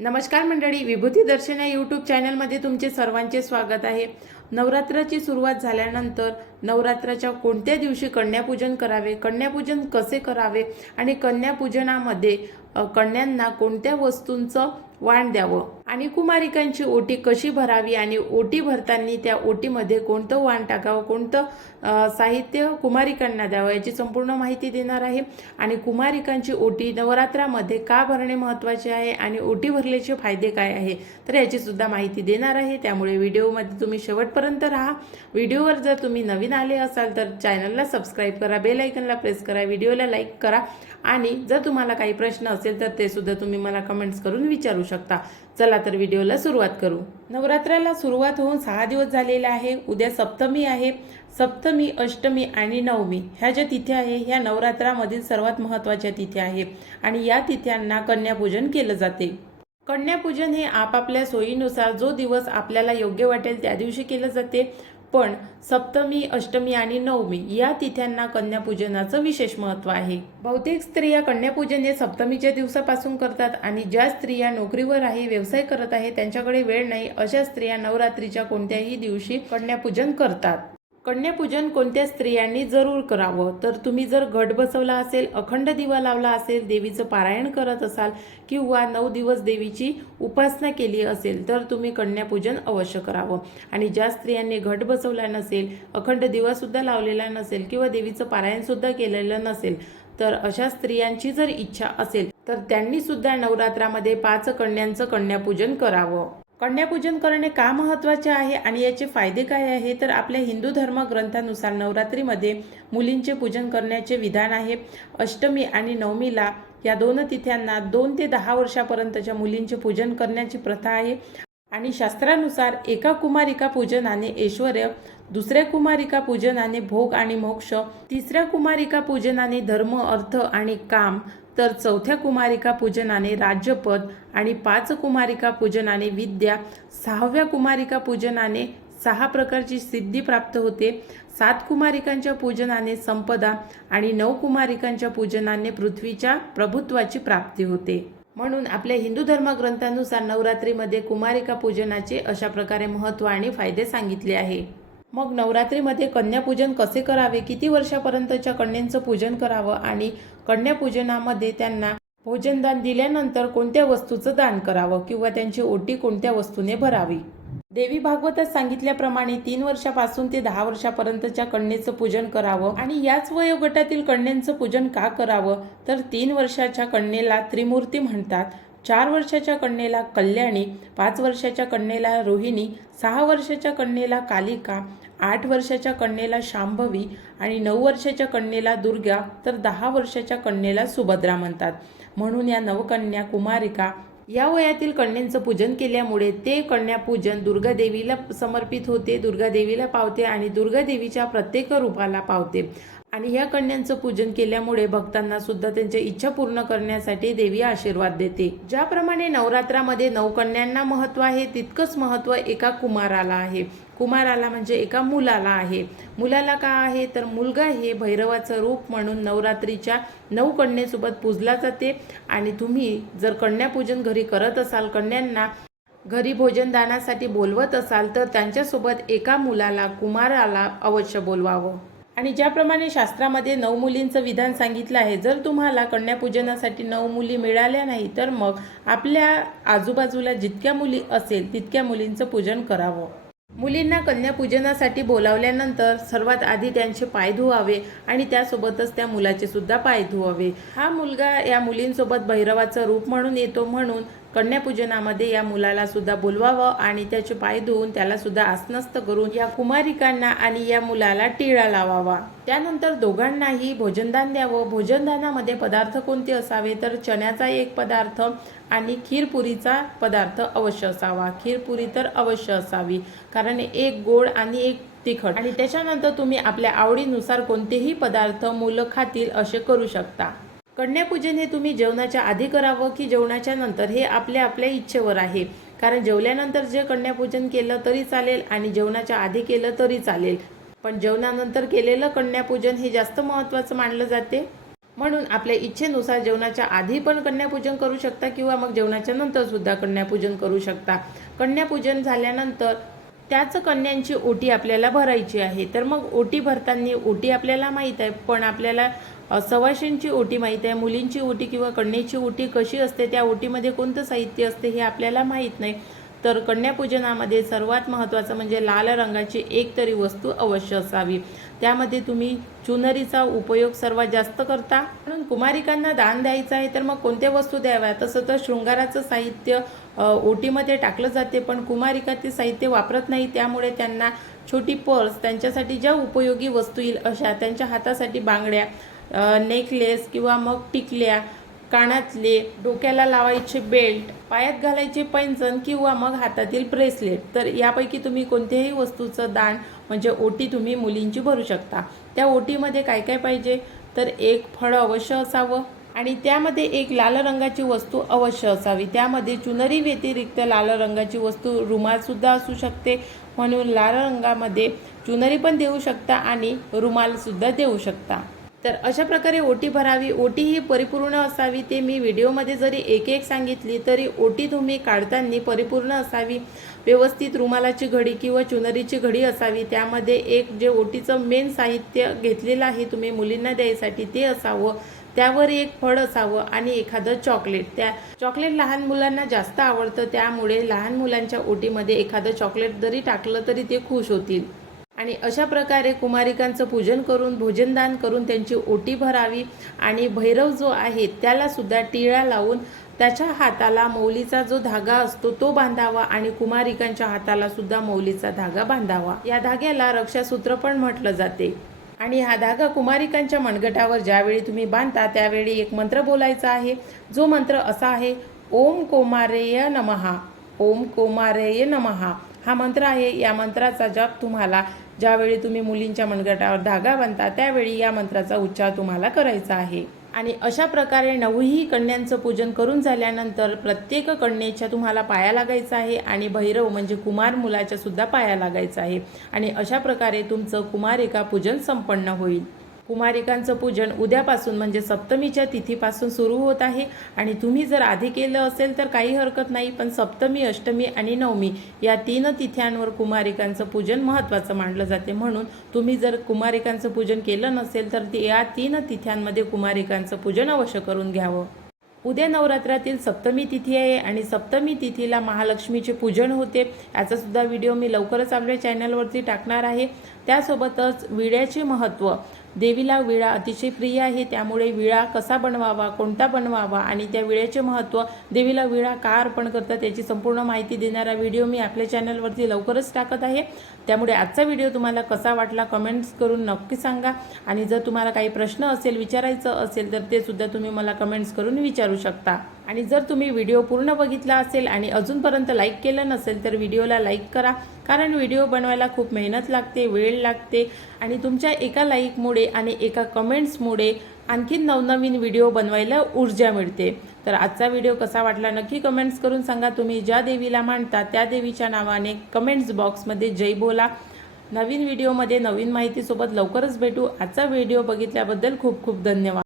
नमस्कार मंडळी, विभूती दर्शन या यूट्यूब चॅनलमध्ये तुमचे सर्वांचे स्वागत आहे। नवरात्राची सुरुवात झाल्यानंतर नवरात्राच्या कोणत्या दिवशी कन्यापूजन करावे, कन्यापूजन कसे करावे आणि कन्यापूजनामध्ये कन्यांना कोणत्या वस्तूंचं वाण द्यावं आणि कुमारिकांची ओटी कशी भरावी आणि ओटी भरताना त्या ओटीमध्ये कोणतं वाण टाकावं, कोणतं साहित्य कुमारिकांना द्यावं याची संपूर्ण माहिती देणार आहे। आणि कुमारिकांची ओटी नवरात्रामध्ये का भरणे महत्त्वाचे आहे आणि ओटी भरल्याचे फायदे काय आहे तर याची सुद्धा माहिती देणार आहे। त्यामुळे व्हिडिओमध्ये तुम्ही शेवटपर्यंत राहा। व्हिडिओवर जर तुम्ही नवीन आले असाल तर चॅनलला सबस्क्राइब करा, बेल आयकॉनला प्रेस करा, व्हिडिओला लाईक करा आणि जर तुम्हाला काही प्रश्न असेल तर ते सुद्धा तुम्ही मला कमेंट्स करून विचारू शकता। चला तर व्हिडिओला सुरुवात करू। नवरात्राला सुरुवात होऊन 6 दिवस झालेले आहे। उद्या सप्तमी आहे। सप्तमी, अष्टमी आणि नवमी ह्या ज्या तिथ्या आहे ह्या नवरात्रामधील सर्वात महत्त्वाच्या तिथ्या आहे आणि या तिथ्यांना कन्यापूजन केलं जाते। कन्यापूजन हे आपापल्या सोयीनुसार जो दिवस आपल्याला योग्य वाटेल त्या दिवशी केलं जाते, पण सप्तमी, अष्टमी आणि नवमी या तिथ्यांना कन्यापूजनाचं विशेष महत्त्व आहे। बहुतेक स्त्रिया कन्यापूजन हे सप्तमीच्या दिवसापासून करतात आणि ज्या स्त्रिया नोकरीवर आहे, व्यवसाय करत आहे, त्यांच्याकडे वेळ नाही अशा स्त्रिया नवरात्रीच्या कोणत्याही दिवशी कन्यापूजन करतात। कन्यापूजन कोणत्या स्त्रियांनी जरूर करावं तर तुम्ही जर घट बसवला असेल, अखंड दिवा लावला असेल, देवीचं पारायण करत असाल किंवा 9 दिवस देवीची उपासना केली असेल तर तुम्ही कन्यापूजन अवश्य करावं। आणि ज्या स्त्रियांनी घट बसवला नसेल, अखंड दिवा सुद्धा लावलेला नसेल किंवा देवीचं पारायण सुद्धा केलेलं नसेल तर अशा स्त्रियांची जर इच्छा असेल तर त्यांनी सुद्धा नवरात्रामध्ये 5 कन्यांचं कन्यापूजन करावं। कन्यापूजन करणे का महत्त्वाचे आहे आणि याचे फायदे काय आहे तर आपल्या हिंदू धर्म ग्रंथानुसार नवरात्रीमध्ये मुलींचे पूजन करण्याचे विधान आहे। अष्टमी आणि नवमीला या 2 तिथ्यांना 2 ते 10 वर्षापर्यंतच्या मुलींचे पूजन करण्याची प्रथा आहे आणि शास्त्रानुसार एका कुमारिका पूजनाने ऐश्वर्य, दुसऱ्या कुमारिका पूजनाने भोग आणि मोक्ष, तिसऱ्या कुमारिका पूजनाने धर्म, अर्थ आणि काम, तर चौथ्या कुमारिका पूजनाने राज्यपद आणि 5 कुमारिका पूजनाने विद्या, 6व्या कुमारिका पूजनाने 6 प्रकारची सिद्धी प्राप्त होते, 7 कुमारिकांच्या पूजनाने संपदा आणि 9 कुमारिकांच्या पूजनाने पृथ्वीच्या प्रभुत्वाची प्राप्ती होते। म्हणून आपल्या हिंदू धर्मग्रंथानुसार नवरात्रीमध्ये कुमारिका पूजनाचे अशा प्रकारे महत्त्व आणि फायदे सांगितले आहे। मग नवरात्रीमध्ये कन्यापूजन कसे करावे, किती वर्षापर्यंतच्या कन्यांचं पूजन करावं आणि कन्यापूजनामध्ये त्यांना भोजनदान दिल्यानंतर कोणत्या वस्तूचं दान करावं किंवा त्यांची ओटी कोणत्या वस्तूने भरावी। देवी भागवतात सांगितल्याप्रमाणे 3 वर्षापासून ते 10 वर्षापर्यंतच्या कन्येचं पूजन करावं आणि याच वयोगटातील कन्यांचं पूजन का करावं तर 3 वर्षाच्या कन्येला त्रिमूर्ती म्हणतात, 4 वर्षाच्या कन्येला कल्याणी, 5 वर्षाच्या कन्येला रोहिणी, 6 वर्षाच्या कन्येला कालिका, 8 वर्षाच्या कन्येला शांभवी आणि 9 वर्षाच्या कन्येला दुर्गा, तर 10 वर्षाच्या कन्येला सुभद्रा म्हणतात। म्हणून या नवकन्या कुमारिका या वयातील कन्यांचं पूजन केल्यामुळे ते कन्यापूजन दुर्गा देवीला समर्पित होते, दुर्गा देवीला पावते आणि दुर्गा देवीच्या प्रत्येक रूपाला पावते। आणि या कन्यांचं पूजन केल्यामुळे भक्तांना सुद्धा त्यांच्या इच्छा पूर्ण करण्यासाठी देवी आशीर्वाद देते। ज्याप्रमाणे नवरात्रामध्ये 9 कन्यांना महत्त्व आहे तितकंच महत्त्व एका कुमाराला आहे। कुमाराला म्हणजे एका मुलाला आहे। मुलाला का आहे तर मुलगा हे भैरवाचं रूप म्हणून नवरात्रीच्या 9 कन्येसोबत पूजला जाते। आणि तुम्ही जर कन्यापूजन घरी करत असाल, कन्यांना घरी भोजनदानासाठी बोलवत असाल तर त्यांच्यासोबत एका मुलाला, कुमाराला अवश्य बोलवावं। आणि ज्याप्रमाणे शास्त्रामध्ये 9 मुलींचं विधान सांगितलं आहे, जर तुम्हाला कन्यापूजनासाठी 9 मुली मिळाल्या नाही तर मग आपल्या आजूबाजूला जितक्या मुली असेल तितक्या मुलींचं पूजन करावं। मुलींना कन्यापूजनासाठी बोलावल्यानंतर सर्वात आधी त्यांचे पाय धुवावे आणि त्यासोबतच त्या मुलाचे सुद्धा पाय धुवावे। हा मुलगा या मुलींसोबत भैरवाचं रूप म्हणून येतो, म्हणून कन्यापूजनामध्ये या मुलाला सुद्धा बोलवावं आणि त्याचे पाय धुवून त्याला सुद्धा आसनस्थ करून या कुमारिकांना आणि या मुलाला टिळा लावावा। त्यानंतर दोघांनाही भोजनदान द्यावं। भोजनदानामध्ये पदार्थ कोणते असावे तर चण्याचा एक पदार्थ आणि खीरपुरीचा पदार्थ अवश्य असावा। खीरपुरी तर अवश्य असावी, कारण एक गोड आणि एक तिखट। आणि त्याच्यानंतर तुम्ही आपल्या आवडीनुसार कोणतेही पदार्थ मुलं खातील असे करू शकता। कन्यापूजन हे तुम्ही जेवणाच्या आधी करावं की जेवणाच्या नंतर हे आपल्या आपल्या इच्छेवर आहे, कारण जेवल्यानंतर जे कन्यापूजन केलं तरी चालेल आणि जेवणाच्या आधी केलं तरी चालेल, पण जेवणानंतर केलेलं कन्यापूजन हे जास्त महत्त्वाचं मानलं जाते। म्हणून आपल्या इच्छेनुसार जेवणाच्या आधी पण कन्यापूजन करू शकता किंवा मग जेवणाच्या नंतर सुद्धा कन्यापूजन करू शकता. कन्यापूजन झाल्यानंतर त्याच कन्यांची ओटी आपल्याला भरायची आहे. तर मग ओटी भरताना ओटी आपल्याला माहीत आहे, पण आपल्याला सवाशींची ओटी माहीत आहे. मुलींची ओटी किंवा कन्येची ओटी कशी असते, त्या ओटीमध्ये कोणतं साहित्य असते हे आपल्याला माहीत नाही. तर कन्यापूजनामध्ये सर्वात महत्त्वाचं म्हणजे लाल रंगाची एक तरी वस्तू अवश्य असावी. त्यामध्ये तुम्ही चुनरीचा उपयोग सर्वात जास्त करता. म्हणून कुमारिकांना दान द्यायचं आहे तर मग कोणत्या वस्तू द्याव्या? तसं तर शृंगाराचं साहित्य ओटीमध्ये टाकलं जाते, पण कुमारिका ते साहित्य वापरत नाही. त्यामुळे त्यांना छोटी पर्स, त्यांच्यासाठी ज्या उपयोगी वस्तू येईल अशा, त्यांच्या हातासाठी बांगड्या, नेकलेस किंवा मग टिकल्या, कानातले, डोक्याला लावायचे बेल्ट, पायात घालायचे पैंजण किंवा मग हातातील ब्रेसलेट, तर यापैकी तुम्ही कोणत्याही वस्तूचं दान म्हणजे ओटी तुम्ही मुलींची भरू शकता. त्या ओटीमध्ये काय काय पाहिजे? तर एक फळ अवश्य असावं आणि त्यामध्ये एक लाल रंगाची वस्तू अवश्य असावी. त्यामध्ये चुनरी व्यतिरिक्त लाल रंगाची वस्तू रुमालसुद्धा असू शकते, म्हणून लाल रंगामध्ये चुनरी पण देऊ शकता आणि रुमालसुद्धा देऊ शकता. तर अशा प्रकारे ओटी भरावी. ओटी ही परिपूर्ण असावी. ते मी व्हिडिओमध्ये जरी एक एक सांगितली तरी ओटी तुम्ही काढताना परिपूर्ण असावी. व्यवस्थित रुमालाची घडी किंवा चुनरीची घडी असावी. त्यामध्ये एक जे ओटीचं मेन साहित्य घेतलेलं आहे तुम्ही मुलींना द्यायसाठी ते असावं. त्यावर एक फळ असावं आणि एखादं चॉकलेट. त्या चॉकलेट लहान मुलांना जास्त आवडतं, त्यामुळे लहान मुलांच्या ओटीमध्ये एखादं चॉकलेट जरी टाकलं तरी ते खुश होतील. आणि अशा प्रकारे कुमारिकांचं पूजन करून भोजनदान करून त्यांची ओटी भरावी. आणि भैरव जो आहे त्याला सुद्धा टिळा लावून त्याच्या हाताला मौलीचा जो धागा असतो तो बांधावा आणि कुमारिकांच्या हाताला सुद्धा मौलीचा धागा बांधावा. या धाग्याला रक्षासूत्र पण म्हटलं जाते. आणि हा धागा कुमारिकांच्या मनगटावर ज्यावेळी तुम्ही बांधता त्यावेळी एक मंत्र बोलायचा आहे. जो मंत्र असा आहे, ओम कोमारेय नमहा, ओम कोमारेय नमहा हा मंत्र आहे. या मंत्राचा जप तुम्हाला ज्यावेळी तुम्ही मुलींच्या मनगटावर धागा बांधता त्यावेळी या मंत्राचा उच्चार तुम्हाला करायचा आहे. आणि अशा प्रकारे 9ही कन्यांचं पूजन करून झाल्यानंतर प्रत्येक कन्येच्या तुम्हाला पाया लागायचा आहे आणि भैरव म्हणजे कुमार मुलाच्या सुद्धा पाया लागायचा आहे. आणि अशा प्रकारे तुमचं कुमारिका पूजन संपन्न होईल. कुमारिकांचं पूजन उद्यापासून म्हणजे सप्तमीच्या तिथीपासून सुरू होत आहे. आणि तुम्ही जर आधी केलं असेल तर काही हरकत नाही, पण सप्तमी, अष्टमी आणि नवमी या 3 तिथ्यांवर कुमारिकांचं पूजन महत्त्वाचं मानलं जाते. म्हणून तुम्ही जर कुमारिकांचं पूजन केलं नसेल तर या 3 तिथ्यांमध्ये कुमारिकांचं पूजन अवश्य करून घ्यावं. उद्या नवरात्रातील सप्तमी तिथी आहे आणि सप्तमी तिथीला महालक्ष्मीचे पूजन होते. याचा सुद्धा व्हिडिओ मी लवकरच आपल्या चॅनलवरती टाकणार आहे. त्यासोबतच विड्याचे महत्त्व. देवीला विळा अतिशय प्रिय आहे, त्यामुळे विळा कसा बनवावा, कोणता बनवावा आणि त्या विळ्याचे महत्त्व, देवीला विळा का अर्पण करतात याची संपूर्ण माहिती देणारा व्हिडिओ मी आपल्या चॅनलवरती लवकरच टाकत आहे. त्यामुळे आजचा व्हिडिओ तुम्हाला कसा वाटला कमेंट्स करून नक्की सांगा. आणि जर तुम्हाला काही प्रश्न असेल, विचारायचं असेल तर ते सुद्धा तुम्ही मला कमेंट्स करून विचारू शकता. आणि जर तुम्ही व्हिडिओ पूर्ण बघितला असेल आणि अजूनपर्यंत लाईक केलं नसेल तर व्हिडिओला लाईक करा, कारण व्हिडिओ बनवायला खूप मेहनत लागते, वेळ लागते आणि तुमच्या एका लाईकमुळे आणि एका कमेंट्समुळे आणखीन नवनवीन व्हिडिओ बनवायला ऊर्जा मिळते. तर आजचा व्हिडिओ कसा वाटला नक्की कमेंट्स करून सांगा. तुम्ही ज्या देवीला मानता त्या देवीच्या नावाने कमेंट्स बॉक्समध्ये जय बोला. नवीन व्हिडिओमध्ये नवीन माहितीसोबत लवकरच भेटू. आजचा व्हिडिओ बघितल्याबद्दल खूप खूप धन्यवाद.